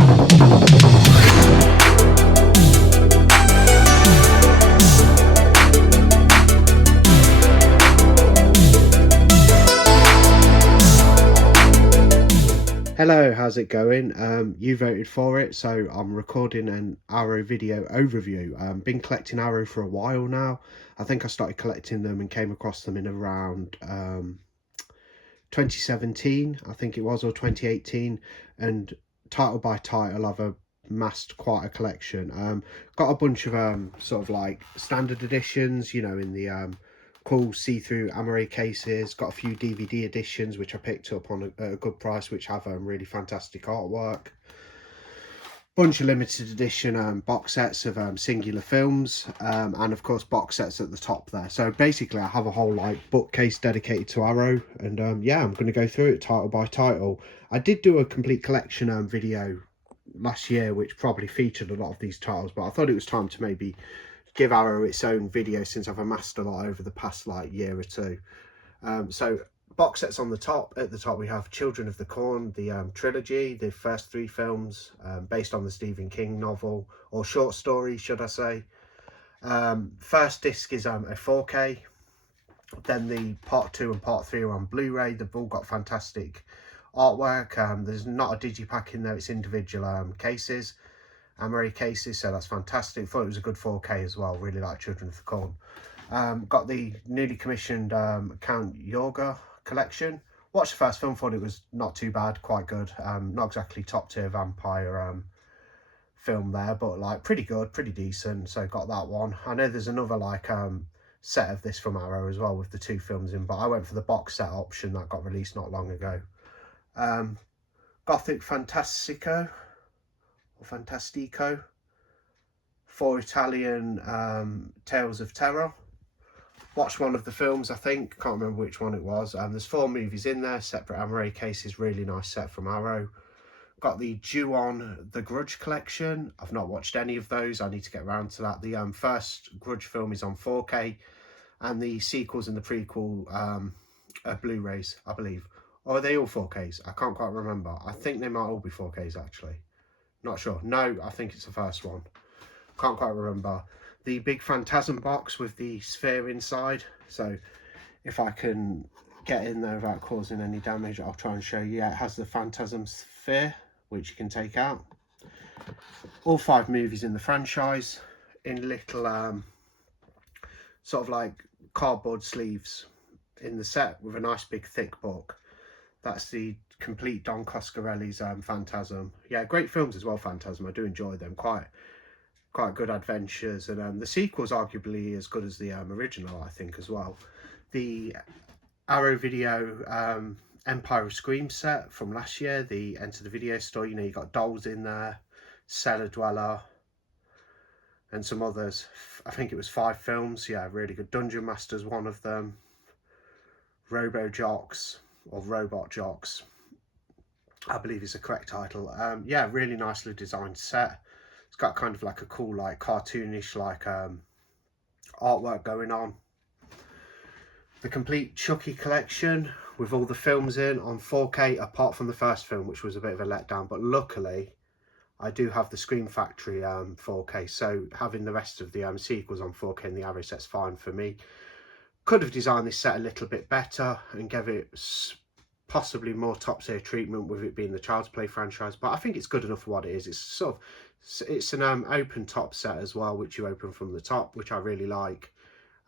Hello, how's it going? You voted for it, so I'm recording an Arrow video overview. Been collecting Arrow for a while now. I think I started collecting them and came across them in around 2017, I think it was, or 2018, and title by title I've amassed quite a collection. Got a bunch of sort of like standard editions, you know, in the cool see-through Amaray cases. Got a few DVD editions which I picked up on a good price, which have really fantastic artwork. Bunch of limited edition box sets of singular films, and of course box sets at the top there. So basically I have a whole like bookcase dedicated to Arrow, and yeah, I'm going to go through it title by title. I did do a complete collection video last year which probably featured a lot of these titles, but I thought it was time to maybe give Arrow its own video since I've amassed a lot over the past like year or two. So box sets on the top. At the top we have Children of the Corn, the trilogy, the first 3 films, based on the Stephen King novel, or short story should I say. First disc is a 4K, then the part 2 and part 3 are on Blu-ray. They've all got fantastic artwork. There's not a digipack in there, it's individual cases, Amaray cases, so that's fantastic. Thought it was a good 4K as well, really like Children of the Corn. Got the newly commissioned Count Yorga collection. Watched the first film, thought it was not too bad, quite good. Not exactly top tier vampire film there, but like pretty good, pretty decent, so got that one. I know there's another like set of this from Arrow as well with the 2 films in, but I went for the box set option that got released not long ago. Gothic Fantastico, or Fantastico, 4 Italian tales of terror. Watched one of the films, I think, can't remember which one it was. There's 4 movies in there, separate Amaray cases, really nice set from Arrow. Got the Ju-On The Grudge collection. I've not watched any of those, I need to get around to that. The first Grudge film is on 4K, and the sequels and the prequel are Blu-rays, I believe. Or are they all 4Ks? I can't quite remember. I think they might all be 4Ks actually. Not sure. No, I think it's the first one. Can't quite remember. The big Phantasm box with the sphere inside. So if I can get in there without causing any damage, I'll try and show you. Yeah, it has the Phantasm sphere, which you can take out. All 5 movies in the franchise in little sort of like cardboard sleeves in the set with a nice big thick book. That's the complete Don Coscarelli's Phantasm. Yeah, great films as well, Phantasm. I do enjoy them. Quite good adventures, and the sequel's arguably as good as the original, I think, as well. The Arrow Video Empire of Scream set from last year, the Enter the Video Store. You know, you got Dolls in there, Cellar Dweller, and some others. I think it was 5 films. Yeah, really good. Dungeon Master's one of them. Robo Jocks, or Robot Jocks, I believe is the correct title. Yeah, really nicely designed set. It's got kind of like a cool, like cartoonish, like artwork going on. The complete Chucky collection with all the films in on 4K, apart from the first film, which was a bit of a letdown. But luckily, I do have the Scream Factory 4K, so having the rest of the sequels on 4K and the Arrow set's fine for me. Could have designed this set a little bit better and give it possibly more top tier treatment with it being the Child's Play franchise, but I think it's good enough for what it is. It's sort of, it's an open top set as well, which you open from the top, which I really like.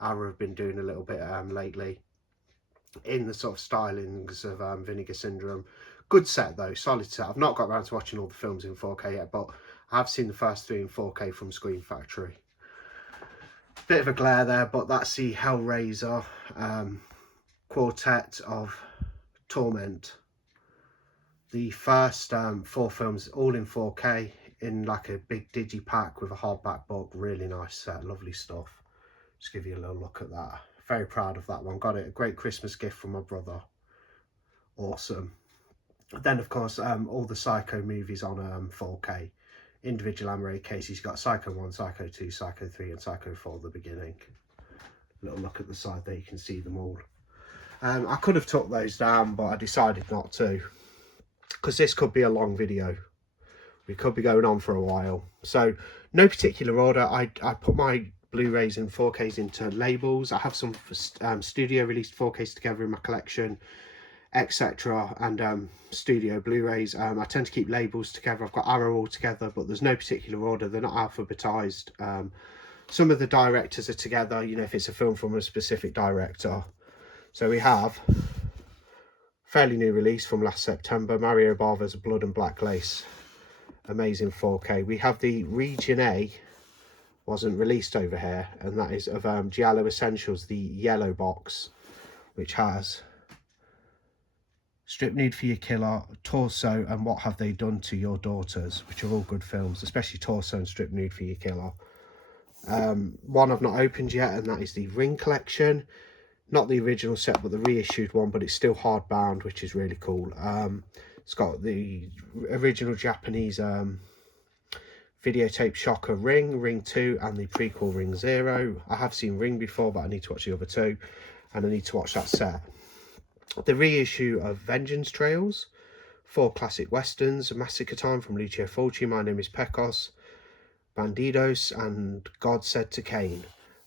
Arrow have been doing a little bit lately in the sort of stylings of Vinegar Syndrome. Good set though, solid set. I've not got around to watching all the films in 4K yet, but I have seen the first 3 in 4K from Scream Factory. Bit of a glare there, but that's the Hellraiser Quartet of Torment. The first 4 films all in 4K in like a big digipack with a hardback book. Really nice set, lovely stuff. Just give you a little look at that. Very proud of that one. Got it, a great Christmas gift from my brother. Awesome. Then of course all the Psycho movies on 4K. Individual Amaray cases. You've got Psycho 1, Psycho 2, Psycho 3 and Psycho 4 at the beginning. Little look at the side there, you can see them all. I could have took those down, but I decided not to, because this could be a long video. We could be going on for a while. So no particular order. I put my Blu-rays and 4Ks into labels. I have some studio released 4Ks together in my collection, etc. and studio Blu-rays. I tend to keep labels together. I've got Arrow all together, but there's no particular order. They're not alphabetized. Some of the directors are together, you know, if it's a film from a specific director. So we have fairly new release from last September, Mario Bava's Blood and Black Lace. Amazing 4K. We have the Region A, wasn't released over here, and that is of Giallo Essentials, the yellow box, which has Strip Nude for Your Killer, Torso, and What Have They Done to Your Daughters, which are all good films, especially Torso and Strip Nude for Your Killer. One I've not opened yet, and that is the Ring Collection. Not the original set, but the reissued one, but it's still hardbound, which is really cool. It's got the original Japanese videotape shocker Ring, Ring 2, and the prequel Ring 0. I have seen Ring before, but I need to watch the other two, and I need to watch that set. The reissue of Vengeance Trails, 4 classic westerns, Massacre Time from Lucio Fulci, My Name is Pecos, Bandidos, and God Said to Cain.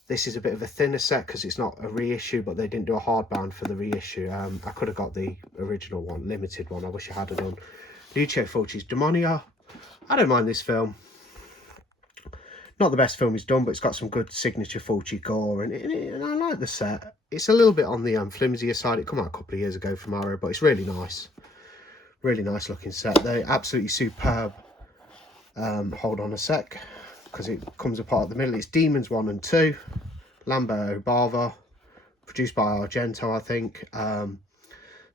This is a bit of a thinner set because it's not a reissue, but they didn't do a hardbound for the reissue. I could have got the original one, limited one. I wish I had done. Lucio Fulci's Demonia. I don't mind this film. Not the best film he's done, but it's got some good signature Fulci gore, and I like the set. It's a little bit on the flimsier side. It came out a couple of years ago from Arrow, but it's really nice. Really nice looking set. They're absolutely superb. Hold on a sec, because it comes apart at the middle. It's Demons 1 and 2, Lamberto Bava, produced by Argento, I think.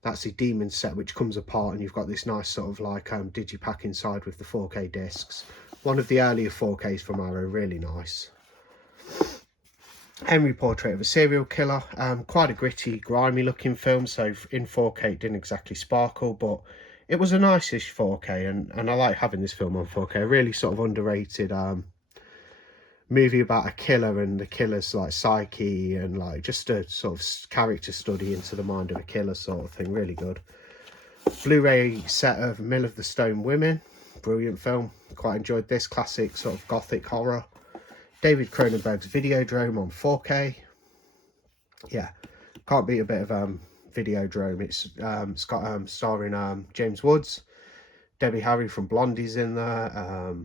That's the Demons set, which comes apart, and you've got this nice sort of like digipack inside with the 4K discs. One of the earlier 4Ks from Arrow, really nice. Henry Portrait of a Serial Killer, quite a gritty, grimy looking film, so in 4K it didn't exactly sparkle, but it was a nice-ish 4K, and I like having this film on 4K. A really sort of underrated movie about a killer and the killer's like psyche, and like just a sort of character study into the mind of a killer sort of thing. Really good. Blu-ray set of Mill of the Stone Women, brilliant film. Quite enjoyed this classic sort of gothic horror. David Cronenberg's Videodrome on 4K. Yeah, can't beat a bit of Videodrome. It's got starring James Woods, Debbie Harry from Blondie's in there.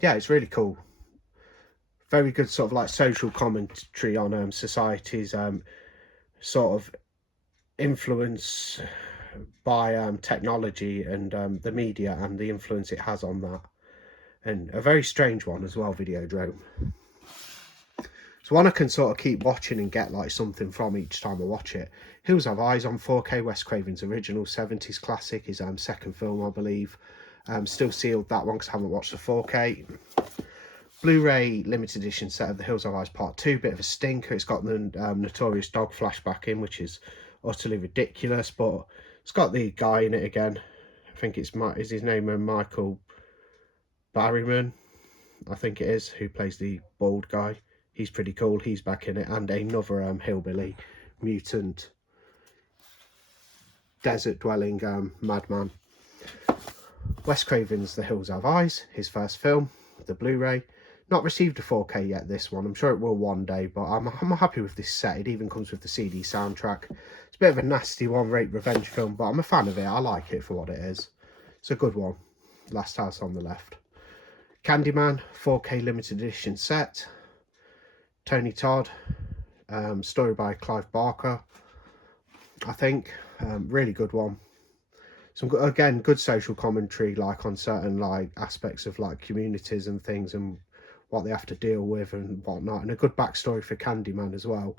Yeah, it's really cool. Very good sort of like social commentary on society's sort of influence by technology and the media, and the influence it has on that. And a very strange one as well, Videodrome. It's one I can sort of keep watching and get like something from each time I watch it. Hills Have Eyes on 4K, Wes Craven's original 70s classic, his second film, I believe. Still sealed that one because I haven't watched the 4K. Blu-ray limited edition set of The Hills Have Eyes Part 2, bit of a stinker. It's got the Notorious Dog flashback in, which is utterly ridiculous, but it's got the guy in it again. I think is his name Michael Barryman, I think it is, who plays the bald guy. He's pretty cool. He's back in it, and another hillbilly mutant desert dwelling madman. Wes Craven's The Hills Have Eyes, his first film, the Blu-ray. Not received a 4K yet, this one. I'm sure it will one day, but I'm happy with this set. It even comes with the CD soundtrack. It's a bit of a nasty one, rape revenge film, but I'm a fan of it. I like it for what it is. It's a good one. Last House on the Left. Candyman 4K limited edition set. Tony Todd, story by Clive Barker, I think. Really good one. Some again good social commentary, like on certain like aspects of like communities and things, and what they have to deal with and whatnot, and a good backstory for Candyman as well.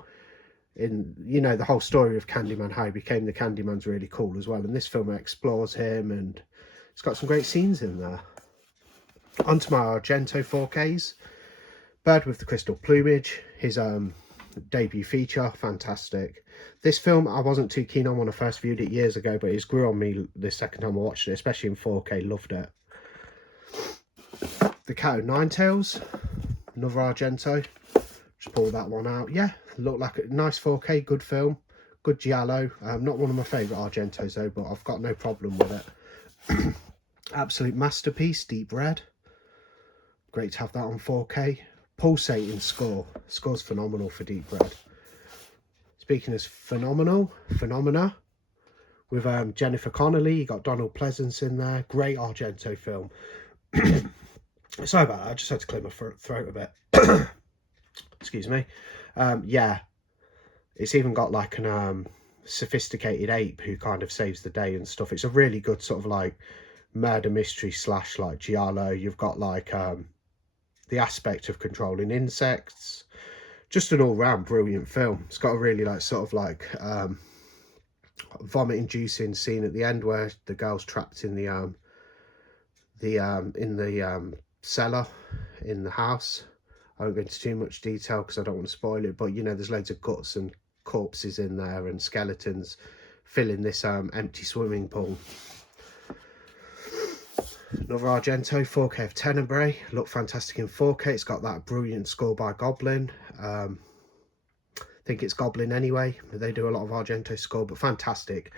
In, you know, the whole story of Candyman, how he became the Candyman's really cool as well, and this film explores him, and it's got some great scenes in there. Onto my Argento 4Ks. Bird with the Crystal Plumage, his debut feature, fantastic. This film I wasn't too keen on when I first viewed it years ago, but it grew on me the second time I watched it, especially in 4K, loved it. The Cat o' Nine Tails, another Argento, just pull that one out. Yeah, looked like a nice 4K, good film, good Giallo. Not one of my favourite Argentos though, but I've got no problem with it. Absolute masterpiece, Deep Red. Great to have that on 4K. Pulsating score. Score's phenomenal for Deep Red. Speaking as phenomena, with Jennifer Connelly, you got Donald Pleasance in there. Great Argento film. Sorry about that, I just had to clear my throat a bit. Excuse me. Yeah, it's even got like an sophisticated ape who kind of saves the day and stuff. It's a really good sort of like murder mystery / like Giallo. You've got like the aspect of controlling insects. Just an all-round brilliant film. It's got a really like sort of like vomit-inducing scene at the end where the girl's trapped in the cellar in the house. I won't go into too much detail because I don't want to spoil it, but you know, there's loads of guts and corpses in there and skeletons filling this empty swimming pool. Another Argento, 4K of Tenebrae. Looked fantastic in 4K. It's got that brilliant score by Goblin. I think it's Goblin anyway. They do a lot of Argento score, but fantastic.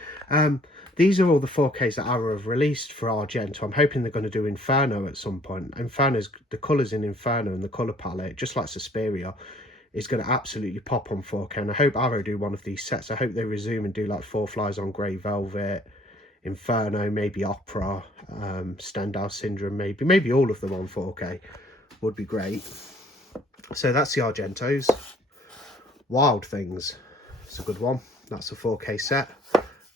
These are all the 4Ks that Arrow have released for Argento. I'm hoping they're going to do Inferno at some point. Inferno's, the colours in Inferno and the colour palette, just like Suspiria, is going to absolutely pop on 4K. And I hope Arrow do one of these sets. I hope they resume and do like Four Flies on Grey Velvet, Inferno, maybe Opera, Stendhal Syndrome, maybe all of them on 4K would be great. So that's the Argentos. Wild Things, it's a good one. That's a 4K set.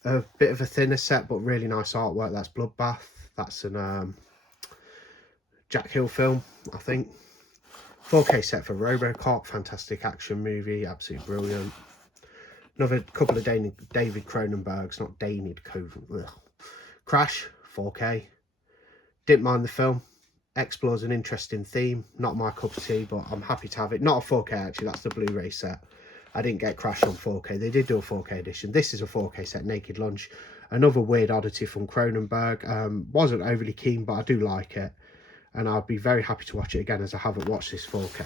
A bit of a thinner set, but really nice artwork. That's Bloodbath. That's an Jack Hill film, I think. 4K set for RoboCop, fantastic action movie, absolutely brilliant. Another couple of David Cronenberg's, not David Cronenberg. Crash, 4K. Didn't mind the film. Explores an interesting theme. Not my cup of tea, but I'm happy to have it. Not a 4K actually, that's the Blu-ray set. I didn't get Crash on 4K. They did do a 4K edition. This is a 4K set, Naked Lunch. Another weird oddity from Cronenberg. Wasn't overly keen, but I do like it. And I'd be very happy to watch it again as I haven't watched this 4K.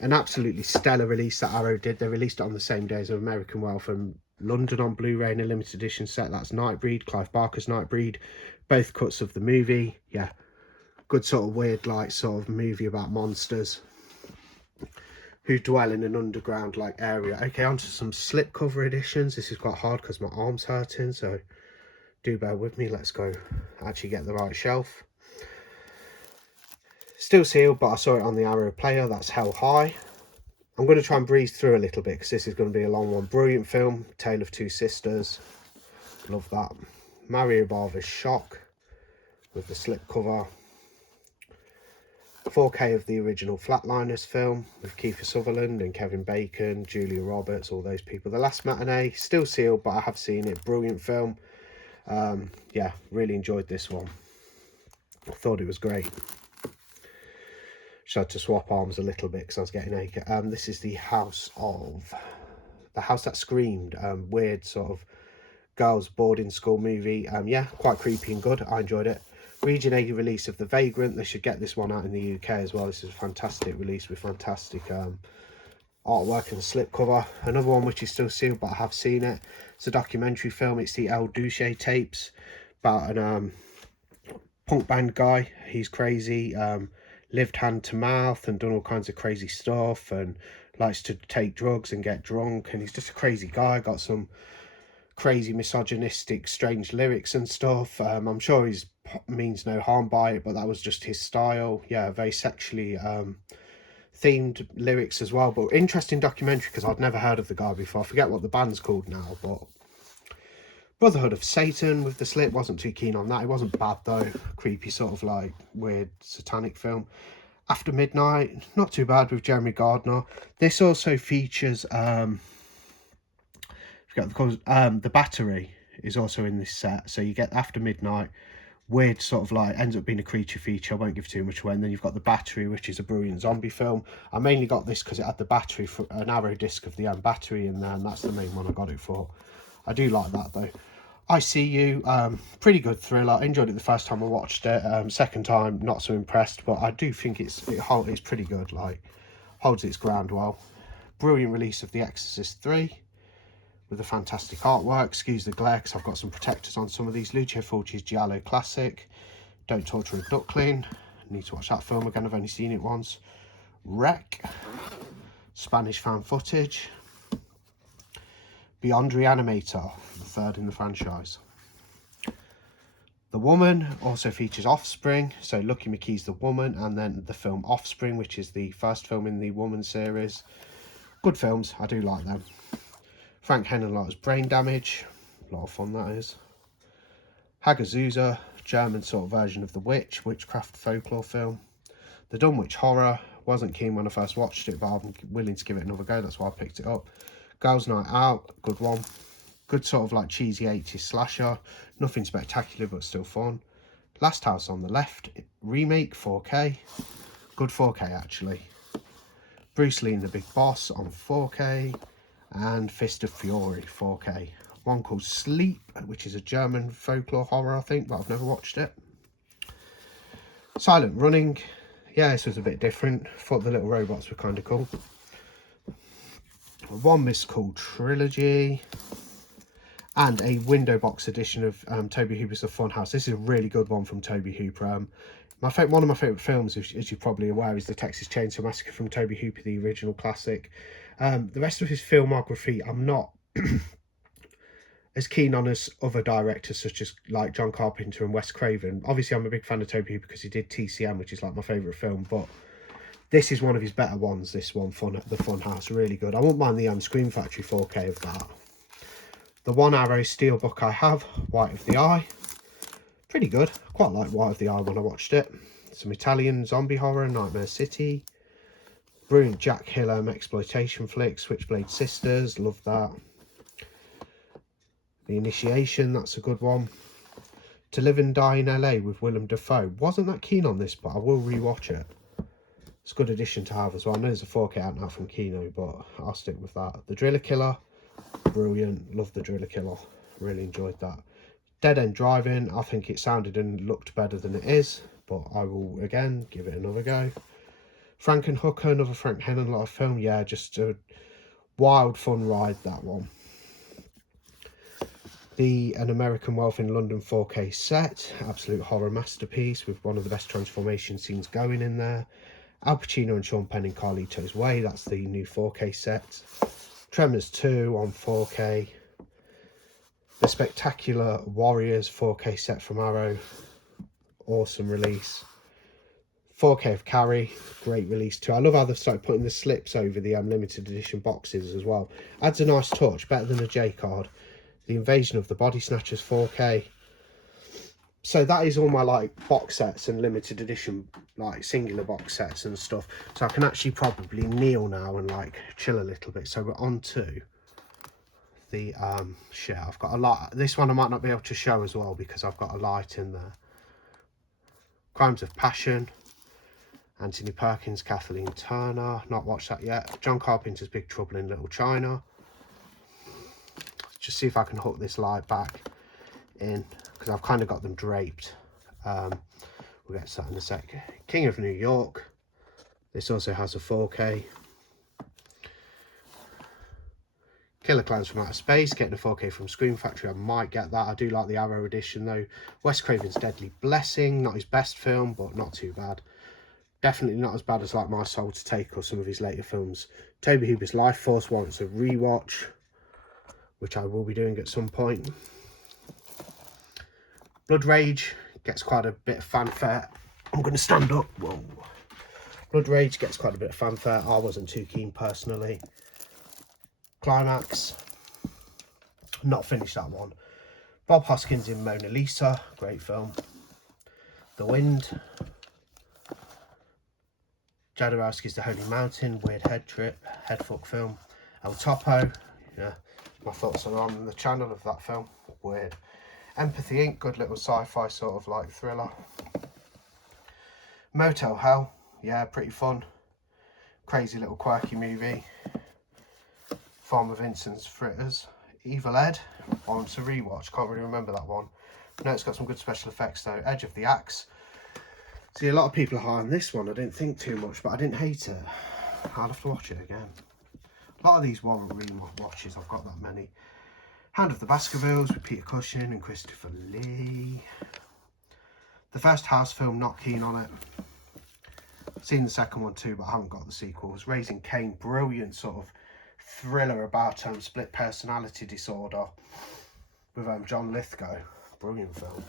An absolutely stellar release that Arrow did. They released it on the same day as American Wealth and London on Blu-ray in a limited edition set. That's Nightbreed, Clive Barker's Nightbreed. Both cuts of the movie. Yeah, good sort of weird like sort of movie about monsters who dwell in an underground like area. Okay, on to some slipcover editions. This is quite hard because my arm's hurting, so do bear with me. Let's go actually get the right shelf. Still sealed, but I saw it on the Arrow player. That's Hell High. I'm going to try and breeze through a little bit because this is going to be a long one. Brilliant film, Tale of Two Sisters. Love that. Mario Bava's Shock with the slipcover. 4K of the original Flatliners film with Kiefer Sutherland and Kevin Bacon, Julia Roberts, all those people. The Last Matinee, still sealed, but I have seen it. Brilliant film. Yeah, really enjoyed this one. I thought it was great. Just had to swap arms a little bit because I was getting achy. This is the House That Screamed. Weird sort of girls' boarding school movie. Yeah, quite creepy and good. I enjoyed it. Region A release of The Vagrant. They should get this one out in the UK as well. This is a fantastic release with fantastic artwork and slipcover. Another one which is still sealed, but I have seen it. It's a documentary film. It's the El Duce tapes about an punk band guy. He's crazy. Lived hand to mouth and done all kinds of crazy stuff and likes to take drugs and get drunk. And he's just a crazy guy. Got some crazy misogynistic strange lyrics and stuff. I'm sure he's means no harm by it, but that was just his style. Yeah, very sexually themed lyrics as well, but interesting documentary because I'd never heard of the guy before. I forget what the band's called now, but Brotherhood of Satan with the slip. Wasn't too keen on that. It wasn't bad though. Creepy sort of like weird satanic film. After Midnight, not too bad with Jeremy Gardner. This also features forget the cause. The Battery is also in this set, so you get After Midnight, weird sort of like ends up being a creature feature. I won't give too much away. And then you've got The Battery, which is a brilliant zombie film. I mainly got this because it had the Battery, for an Arrow disc of the Battery in there, and that's the main one I got it for. I do like that though. I See You, pretty good thriller. I enjoyed it the first time I watched it. Second time, not so impressed, but I do think it's pretty good. Like, holds its ground well. Brilliant release of The Exorcist 3 with a fantastic artwork. Excuse the glare because I've got some protectors on some of these. Lucio Fulci's Giallo classic. Don't Torture a Duckling. Need to watch that film again, I've only seen it once. Wreck. Spanish found footage. Beyond Reanimator, the third in the franchise. The Woman also features Offspring, so Lucky McKee's The Woman, and then the film Offspring, which is the first film in the Woman series. Good films, I do like them. Frank Henenlotter's Brain Damage, a lot of fun that is. Hagazusa, German sort of version of The Witch, witchcraft folklore film. The Dunwich Horror, wasn't keen when I first watched it, but I'm willing to give it another go, that's why I picked it up. Girls Night Out, good one. Good sort of like cheesy 80s slasher. Nothing spectacular, but still fun. Last House on the Left, remake, 4K. Good 4K, actually. Bruce Lee and the Big Boss on 4K. And Fist of Fury, 4K. One called Sleep, which is a German folklore horror, I think, but I've never watched it. Silent Running. Yeah, this was a bit different. Thought the little robots were kind of cool. One Miscalled Trilogy. And a window box edition of Tobe Hooper's The Funhouse. This is a really good one from Tobe Hooper. One of my favourite films, as you're probably aware, is The Texas Chainsaw Massacre from Tobe Hooper, the original classic. The rest of his filmography, I'm not as keen on as other directors, such as like John Carpenter and Wes Craven. Obviously, I'm a big fan of Tobe Hooper because he did TCM, which is like my favourite film, but this is one of his better ones, this one, The Funhouse, really good. I wouldn't mind the Scream Factory 4K of that. The One Arrow Steelbook I have, White of the Eye. Pretty good. I quite liked White of the Eye when I watched it. Some Italian zombie horror, Nightmare City. Brilliant Jack Hillam exploitation flick, Switchblade Sisters, love that. The Initiation, that's a good one. To Live and Die in LA with Willem Dafoe. Wasn't that keen on this, but I will rewatch it. It's a good addition to have as well. I know there's a 4K out now from Kino, but I'll stick with that. The Driller Killer. Brilliant, love The Driller Killer, really enjoyed that. Dead End Driving, I think it sounded and looked better than it is, but I will again give it another go. Frankenhooker, another Frank Henenlotter film, yeah, just a wild fun ride, that one. An American Wealth in London 4K set, absolute horror masterpiece with one of the best transformation scenes going in there. Al Pacino and Sean Penn in Carlito's Way, that's the new 4K set. Tremors 2 on 4K. The Spectacular Warriors 4K set from Arrow. Awesome release. 4K of Carrie. Great release too. I love how they've started putting the slips over the limited edition boxes as well. Adds a nice touch. Better than a J card. The Invasion of the Body Snatchers 4K. So that is all my like box sets and limited edition like singular box sets and stuff. So I can actually probably kneel now and like chill a little bit. So we're on to the shit. I've got a lot. This one I might not be able to show as well because I've got a light in there. Crimes of Passion. Anthony Perkins, Kathleen Turner. Not watched that yet. John Carpenter's Big Trouble in Little China. Just see if I can hook this light back in, because I've kind of got them draped. We'll get to that in a sec. King of New York. This also has a 4K. Killer Clowns from Outer Space, getting a 4K from Scream Factory. I might get that. I do like the Arrow edition though. Wes Craven's Deadly Blessing, not his best film, but not too bad. Definitely not as bad as like My Soul to Take or some of his later films. Tobe Hooper's Life Force warrants a rewatch, which I will be doing at some point. Blood Rage gets quite a bit of fanfare. I'm going to stand up. Whoa. Blood Rage gets quite a bit of fanfare. I wasn't too keen personally. Climax. Not finished that one. Bob Hoskins in Mona Lisa. Great film. The Wind. Jodorowsky's The Holy Mountain. Weird head trip. Headfuck film. El Topo. Yeah. My thoughts are on the channel of that film. Weird. Empathy Inc. Good little sci-fi sort of like thriller. Motel Hell. Yeah, pretty fun. Crazy little quirky movie. Farmer Vincent's Fritters. Evil Ed. Wants a rewatch. Can't really remember that one. No, it's got some good special effects though. Edge of the Axe. See, a lot of people are high on this one. I didn't think too much, but I didn't hate it. I'll have to watch it again. A lot of these warrant rewatches. I've got that many. Hand of the Baskervilles with Peter Cushing and Christopher Lee. The first House film, not keen on it. Seen the second one too, but I haven't got the sequels. Raising Cain, brilliant sort of thriller about split personality disorder with John Lithgow. Brilliant film.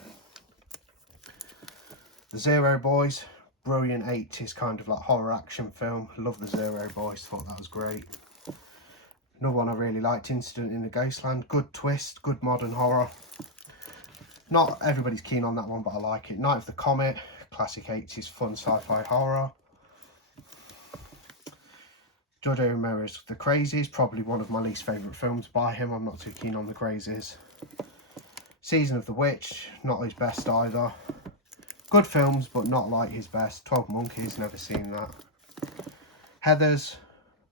The Zero Boys, brilliant 80s kind of like horror action film. Love the Zero Boys, thought that was great. Another one I really liked, Incident in the Ghostland. Good twist, good modern horror. Not everybody's keen on that one, but I like it. Night of the Comet, classic 80s fun sci-fi horror. Giorgio Romero's The Crazies, probably one of my least favourite films by him. I'm not too keen on The Crazies. Season of the Witch, not his best either. Good films, but not like his best. 12 Monkeys, never seen that. Heathers,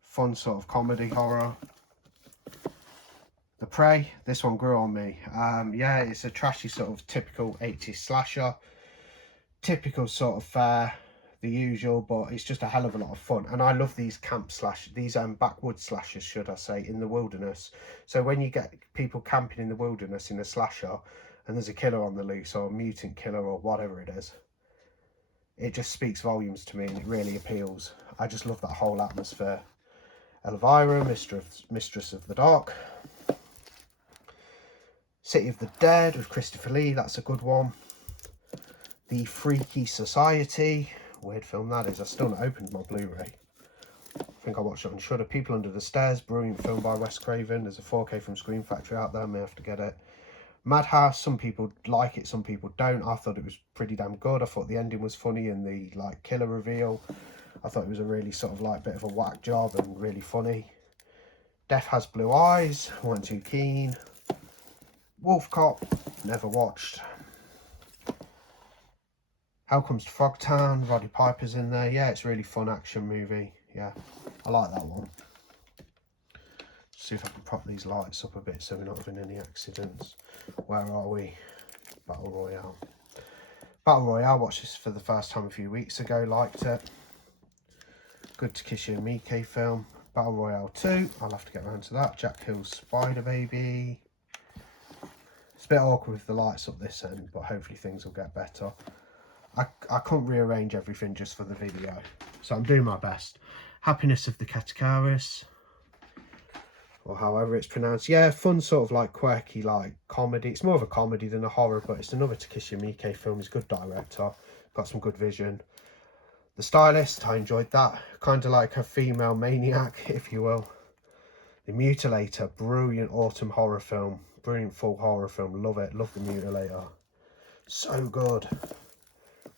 fun sort of comedy horror. The Prey, this one grew on me. Yeah, it's a trashy sort of typical 80s slasher. Typical sort of fare, the usual, but it's just a hell of a lot of fun. And I love these these backwoods slashers, should I say, in the wilderness. So when you get people camping in the wilderness in a slasher, and there's a killer on the loose, or a mutant killer, or whatever it is, it just speaks volumes to me, and it really appeals. I just love that whole atmosphere. Elvira, Mistress of the Dark. City of the Dead with Christopher Lee, that's a good one. The Freaky Society, weird film that is. I still not opened my Blu-ray. I think I watched it on Shudder. People Under the Stairs, brilliant film by Wes Craven. There's a 4K from Screen Factory out there, I may have to get it. Madhouse, some people like it, some people don't. I thought it was pretty damn good. I thought the ending was funny and the like killer reveal. I thought it was a really sort of like bit of a whack job and really funny. Death Has Blue Eyes, weren't too keen. Wolf Cop, never watched. How Comes to Frogtown, Roddy Piper's in there. Yeah, it's a really fun action movie. Yeah, I like that one. See if I can prop these lights up a bit so we're not having any accidents. Where are we? Battle Royale. Battle Royale, watched this for the first time a few weeks ago, liked it. Good Takeshi Miike film. Battle Royale 2, I'll have to get around to that. Jack Hill's Spider Baby. It's a bit awkward with the lights up this end, but hopefully things will get better. I couldn't rearrange everything just for the video, so I'm doing my best. Happiness of the Katacaris, or however it's pronounced. Yeah, fun sort of like quirky like comedy. It's more of a comedy than a horror, but it's another Takeshi Miike film. He's a good director, got some good vision. The Stylist, I enjoyed that. Kind of like a female maniac, if you will. The Mutilator, brilliant autumn horror film. Brilliant full horror film, love it. Love The Mutilator. So good.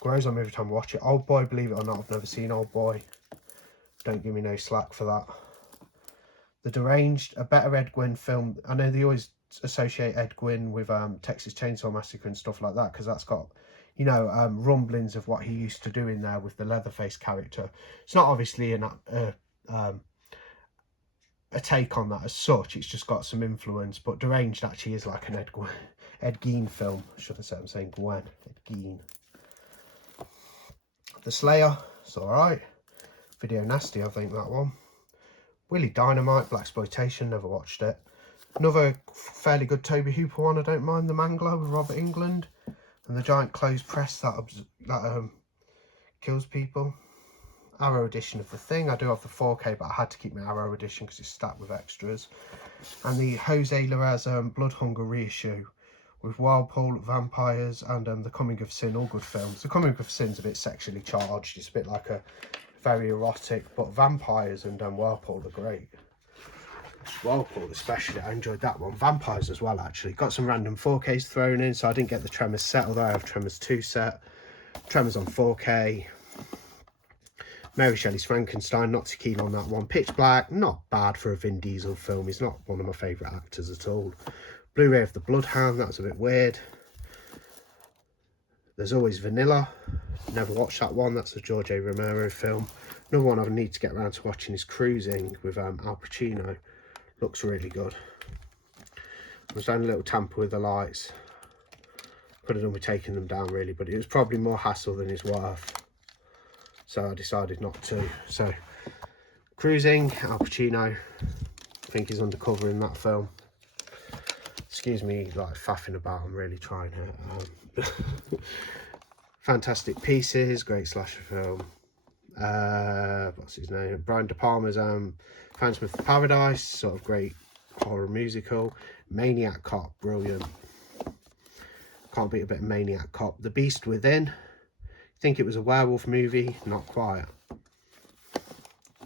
Grows on me every time I watch it. Old Boy, believe it or not, I've never seen Old Boy. Don't give me no slack for that. The Deranged, a better Ed Gwynn film. I know they always associate Ed Gwynn with Texas Chainsaw Massacre and stuff like that, because that's got, you know, rumblings of what he used to do in there with the Leatherface character. It's not obviously a take on that as such, it's just got some influence, but Deranged actually is like an Ed Gein film, should I say. I'm saying Gwen, Ed Gein. The Slayer, it's alright. Video Nasty, I think that one. Willie Dynamite, Blaxploitation, never watched it. Another fairly good Toby Hooper one, I don't mind. The Mangler with Robert Englund, and the giant clothes press that kills people. Arrow edition of The Thing. I do have the 4K, but I had to keep my Arrow edition because it's stacked with extras. And the Jose Larraz Blood Hunger reissue with Walpole, vampires, and The Coming of Sin, all good films. The Coming of Sin's a bit sexually charged. It's a bit like a very erotic, but vampires and Walpole are great. Walpole especially, I enjoyed that one. Vampires as well, actually. Got some random 4Ks thrown in, so I didn't get the Tremors set, although I have Tremors 2 set. Tremors on 4K. Mary Shelley's Frankenstein, not too keen on that one. Pitch Black, not bad for a Vin Diesel film. He's not one of my favourite actors at all. Blu-ray of The Bloodhound, that's a bit weird. There's Always Vanilla, never watched that one. That's a George A. Romero film. Another one I need to get around to watching is Cruising with Al Pacino. Looks really good. I was doing a little tamper with the lights. Could have done with taking them down really, but it was probably more hassle than it's worth. So I decided not to. So, Cruising, Al Pacino. I think he's undercover in that film. Excuse me, like faffing about. I'm really trying here. Fantastic Pieces, great slasher film. What's his name? Brian De Palma's Phantom of the Paradise, sort of great horror musical. Maniac Cop, brilliant. Can't beat a bit of Maniac Cop. The Beast Within. Think it was a werewolf movie? Not quite.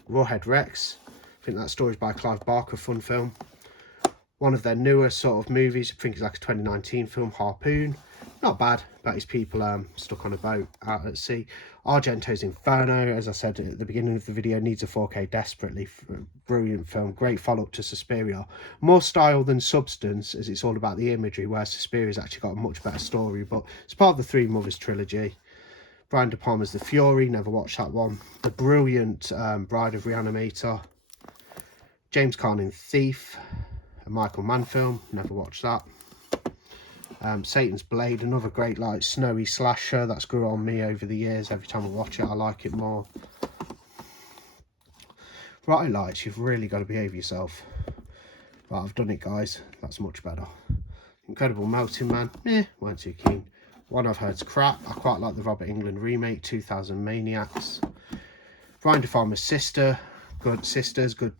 Rawhead Rex. I think that story's by Clive Barker, fun film. One of their newer sort of movies, I think it's like a 2019 film, Harpoon. Not bad, about his people stuck on a boat out at sea. Argento's Inferno, as I said at the beginning of the video, needs a 4K desperately. Brilliant film, great follow-up to Suspiria. More style than substance, as it's all about the imagery, where Suspiria's actually got a much better story, but it's part of the Three Mothers trilogy. Brian De Palma's The Fury, never watched that one. The brilliant Bride of Reanimator. James Caan in Thief, a Michael Mann film, never watched that. Satan's Blade, another great like snowy slasher that's grew on me over the years. Every time I watch it I like it more. Bright Lights, you've really got to behave yourself. Right, I've done it guys, that's much better. Incredible Melting Man, weren't too keen. One I've heard's crap. I quite like the Robert Englund remake, 2000 Maniacs. Brian De Palma's Sister, good Sisters, good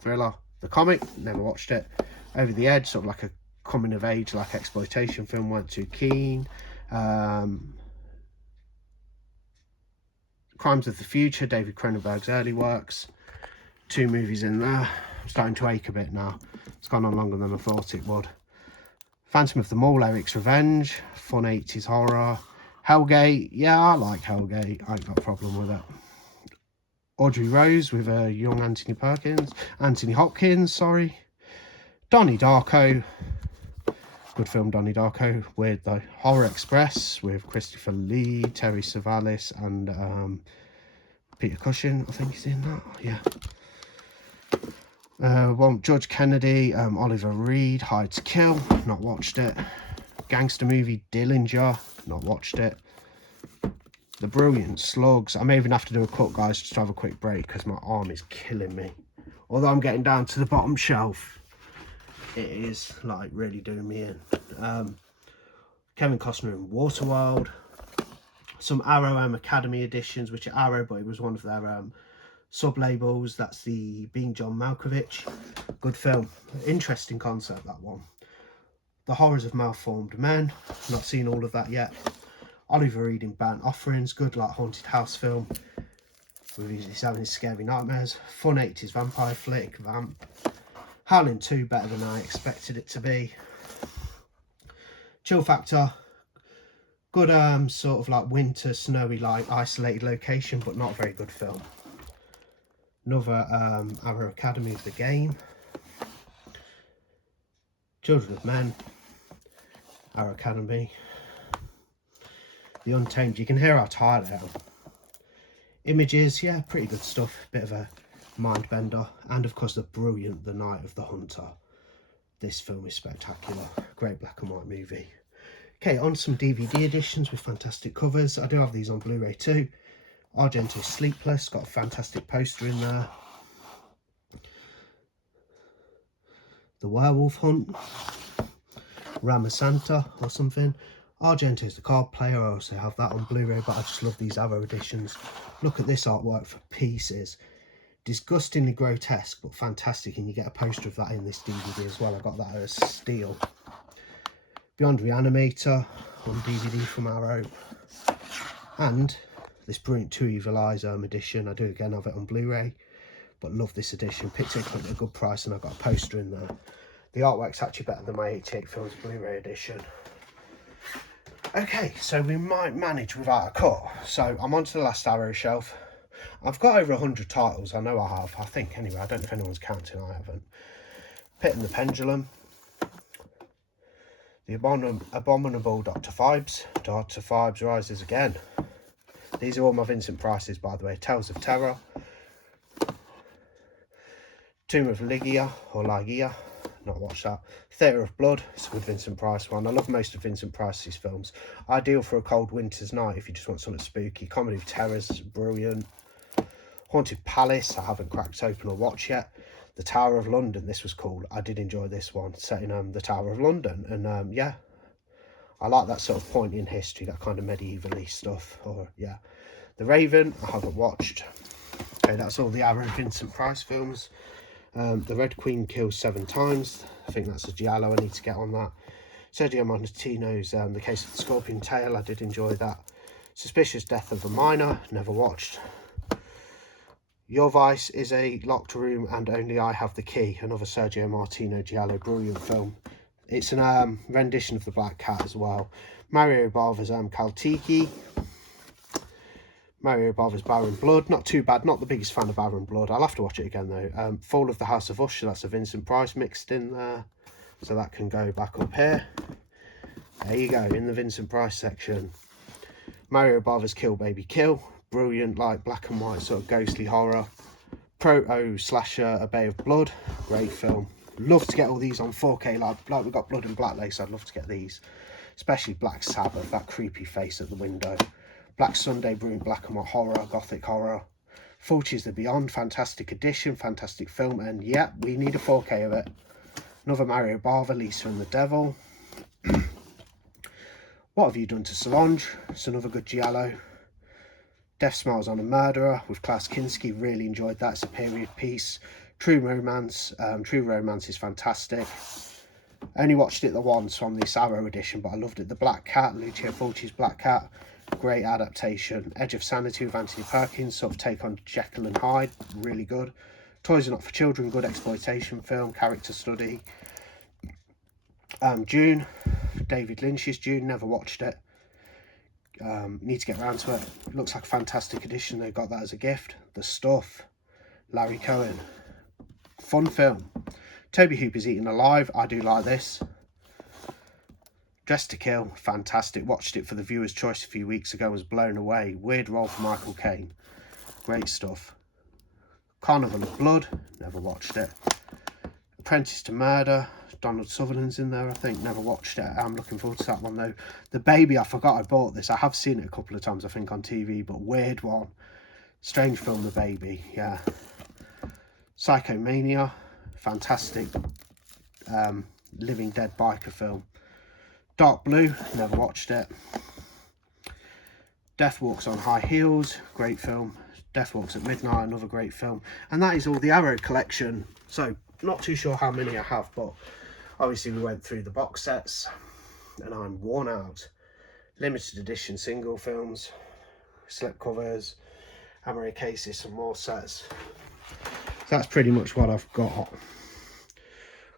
thriller. The comic, never watched it. Over the Edge, sort of like a coming of age, like exploitation film, weren't too keen. Crimes of the Future, David Cronenberg's early works. 2 movies in there. I'm starting to ache a bit now. It's gone on longer than I thought it would. Phantom of the Mall, Eric's Revenge, fun 80s horror. Hellgate, yeah, I like Hellgate, I ain't got a problem with it. Audrey Rose with a young Anthony Hopkins, sorry. Donnie Darko, good film, Donnie Darko, weird though. Horror Express with Christopher Lee, Terry Savalas and Peter Cushing, I think he's in that, yeah. Judge Kennedy, Oliver Reed, Hide to Kill, not watched it. Gangster movie Dillinger, not watched it. The Brilliant Slugs. I may even have to do a cut, guys, just to have a quick break because my arm is killing me. Although I'm getting down to the bottom shelf, it is like really doing me in. Kevin Costner in Waterworld. Some Arrow Academy editions, which are Arrow, but it was one of their sub-labels. That's the Being John Malkovich. Good film. Interesting concept, that one. The Horrors of Malformed Men. Not seen all of that yet. Oliver Reed in Burnt Offerings. Good like haunted house film. He's having his scary nightmares. Fun 80s vampire flick. Vamp. Howling 2, better than I expected it to be. Chill Factor. Good sort of like winter, snowy, like isolated location, but not a very good film. Another Arrow Academy of the Game. Children of Men. Arrow Academy. The Untamed. You can hear how tired I am. Images, yeah, pretty good stuff. Bit of a mind bender. And of course the brilliant The Night of the Hunter. This film is spectacular. Great black and white movie. Okay, on some DVD editions with fantastic covers. I do have these on Blu-ray too. Argento Sleepless, got a fantastic poster in there. The Werewolf Hunt. Ramasanta or something. Argento's The Card Player, I also have that on Blu-ray, but I just love these Arrow editions. Look at this artwork for pieces. Disgustingly grotesque, but fantastic, and you get a poster of that in this DVD as well. I got that as Steel. Beyond Reanimator on DVD from Arrow. And this brilliant Two Evil Eyes edition. I do again have it on Blu-ray, but love this edition. Picked it up at a good price and I got a poster in there. The artwork's actually better than my 88 Films Blu-ray edition. Okay, so we might manage without a cut. So I'm onto the last Arrow shelf. I've got over 100 titles, I know I have, I think anyway, I don't know if anyone's counting, I haven't. Pit and the Pendulum. The Abominable Dr. Phibes. Dr. Phibes rises again. These are all my Vincent Prices, by the way. Tales of Terror. Tomb of Ligia, or Ligia. Not watched that. Theatre of Blood, it's a good Vincent Price one. I love most of Vincent Price's films. Ideal for a cold winter's night if you just want something spooky. Comedy of Terrors, brilliant. Haunted Palace, I haven't cracked open or watched yet. The Tower of London, this was cool. I did enjoy this one, set in the Tower of London. And yeah, I like that sort of point in history, that kind of medieval-y stuff. Or yeah, The Raven, I haven't watched. Okay, that's all the Arrow Vincent Price films. The Red Queen Kills 7 Times. I think that's a Giallo. I need to get on that. Sergio Martino's The Case of the Scorpion Tail. I did enjoy that. Suspicious Death of a Minor. Never watched. Your Vice is a Locked Room and Only I Have the Key. Another Sergio Martino Giallo. Brilliant film. It's an rendition of The Black Cat as well. Mario Bava's Kaltiki. Mario Bava's Baron Blood. Not too bad. Not the biggest fan of Baron Blood. I'll have to watch it again though. Fall of the House of Usher. That's a Vincent Price mixed in there. So that can go back up here. There you go, in the Vincent Price section. Mario Bava's Kill Baby Kill. Brilliant, like black and white sort of ghostly horror. Proto slasher A Bay of Blood. Great film. Love to get all these on 4K, like we got Blood and Black Lace. I'd love to get these. Especially Black Sabbath, that creepy face at the window. Black Sunday, brilliant black and white horror, gothic horror. Fulci's The Beyond, fantastic edition, fantastic film. And yeah, we need a 4K of it. Another Mario Bava, Lisa and the Devil. What Have You Done to Solange? It's another good Giallo. Death Smiles on a Murderer with Klaus Kinski. Really enjoyed that. It's a period piece. True Romance. True Romance is fantastic. I only watched it the once from this Arrow edition, but I loved it. The Black Cat, Lucio Fulci's Black Cat. Great adaptation. Edge of Sanity with Anthony Perkins. Sort of take on Jekyll and Hyde. Really good. Toys Are Not for Children. Good exploitation film. Character study. June. David Lynch's June. Never watched it. Need to get around to it. Looks like a fantastic edition. They got that as a gift. The Stuff. Larry Cohen. Fun film. Toby Hooper's Eaten Alive. I do like this. Dressed to Kill. Fantastic. Watched it for the viewer's choice a few weeks ago. Was blown away. Weird role for Michael Caine. Great stuff. Carnival of Blood. Never watched it. Apprentice to Murder. Donald Sutherland's in there, I think. Never watched it. I'm looking forward to that one though. The Baby, I forgot I bought this. I have seen it a couple of times, I think, on TV, but weird one. Strange film, The Baby. Yeah. Psychomania. Fantastic. Living Dead biker film. Dark Blue. Never watched it. Death Walks on High Heels. Great film. Death Walks at Midnight. Another great film. And that is all the Arrow collection. So, not too sure how many I have, but obviously we went through the box sets and I'm worn out. Limited edition single films, slipcovers, Amore cases, some more sets. So that's pretty much what I've got.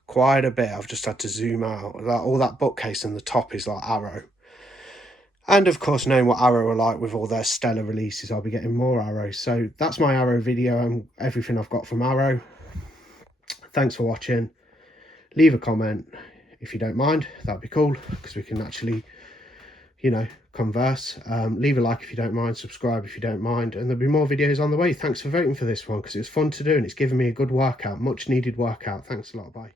Quite a bit. I've just had to zoom out. All that bookcase in the top is like Arrow. And of course, knowing what Arrow are like with all their stellar releases, I'll be getting more Arrow. So that's my Arrow video and everything I've got from Arrow. Thanks for watching. Leave a comment if you don't mind. That'd be cool because we can actually, you know, converse. Leave a like if you don't mind. Subscribe if you don't mind. And there'll be more videos on the way. Thanks for voting for this one because it's fun to do and it's given me a good workout. Much needed workout. Thanks a lot. Bye.